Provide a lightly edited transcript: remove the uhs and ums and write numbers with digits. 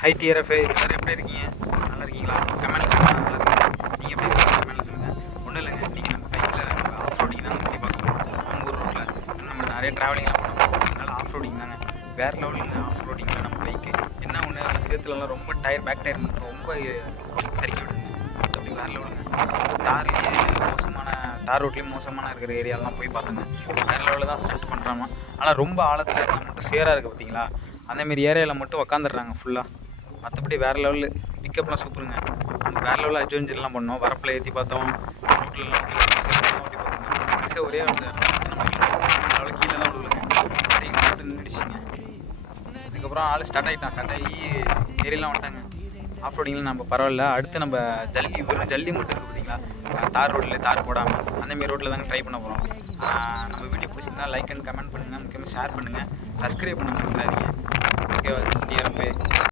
High TRF எல்லோரும் எப்படி இருக்கீங்க? நல்லா இருக்கீங்களா? கமெண்ட் சொல்லுங்கள். நல்லா இருக்கீங்க. நீங்கள் எப்படி இருக்கீங்க? கமெண்ட்டில் சொல்லுங்கள். ஒன்றும் இல்லைங்க, இன்றைக்கி நம்ம பைக்கில் ஆஃப் ரோடிங் தாங்க சுற்றி பார்க்கணும். நம்ம ஊர் ரோட்டில் நம்ம நிறைய ட்ராவலிங்லாம் பண்ணோம். அதனால் ஆஃப் ரோடிங் தாங்க வேறு லெவலுங்க. ஆஃப் ரோடிங்கில் நம்ம பைக்கு என்ன ஒன்று அந்த சேத்துலலாம் ரொம்ப பேக் டயர் மட்டும் ரொம்ப சரிக்க விடுங்க. அப்படி வேறு லெவலுங்க. தார் ரோட்லேயும் மோசமான இருக்கிற ஏரியாலாம் போய் பார்த்தோங்க. வேறு லெவலில் தான் ஸ்டண்ட் பண்ணுறாமா. ஆனால் ரொம்ப ஆழத்தில் இருந்தால் மட்டும் சேராக இருக்குது பார்த்தீங்களா, அந்தமாரி ஏரியாவில் மட்டும் உக்காந்துடுறாங்க ஃபுல்லாக. மற்றபடி வேறு லெவலில் பிக்கப்லாம் சூப்பருங்க. நம்ம வேறு லெவலில் அட்வென்ச்சர்லாம் பண்ணோம். வரப்பில் ஏற்றி பார்த்தோம், ரோட்லலாம் ஓட்டி பார்த்தோம். கடைசியாக ஒரே லெவலில் கீழே தான் விழுங்க நின்றுச்சுங்க. அதுக்கப்புறம் ஆள் ஸ்டார்ட் ஆகி ஏரியெல்லாம் வந்துட்டாங்க. ஆஃப் ரோடிங்கில் நம்ம பரவாயில்ல. அடுத்து நம்ம வெறும் ஜல்லி மட்டும் இருக்குது பார்த்தீங்களா, தார் ரோட்டில் தார் போடாமல் அந்தமாரி ரோட்டில் தாங்க ட்ரை பண்ண போகிறோம். நம்ம வீடியோ பிடிச்சிருந்தா லைக் அண்ட் கமெண்ட் பண்ணுங்கள். முக்கியமாக ஷேர் பண்ணுங்கள். சப்ஸ்கிரைப் பண்ண மறந்துடாதீங்க. Okay, TRF